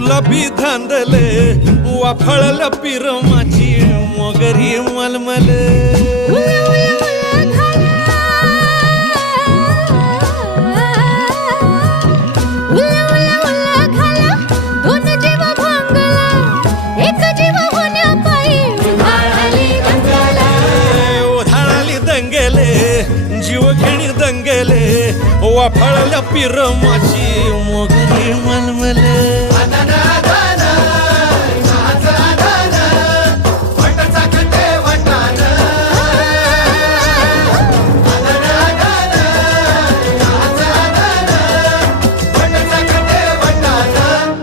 गुलाबी धांदले वाफळल्या पिरमाची मोगरी मलमल जीव घेणी दंगेले वाफळल्या पिरमाची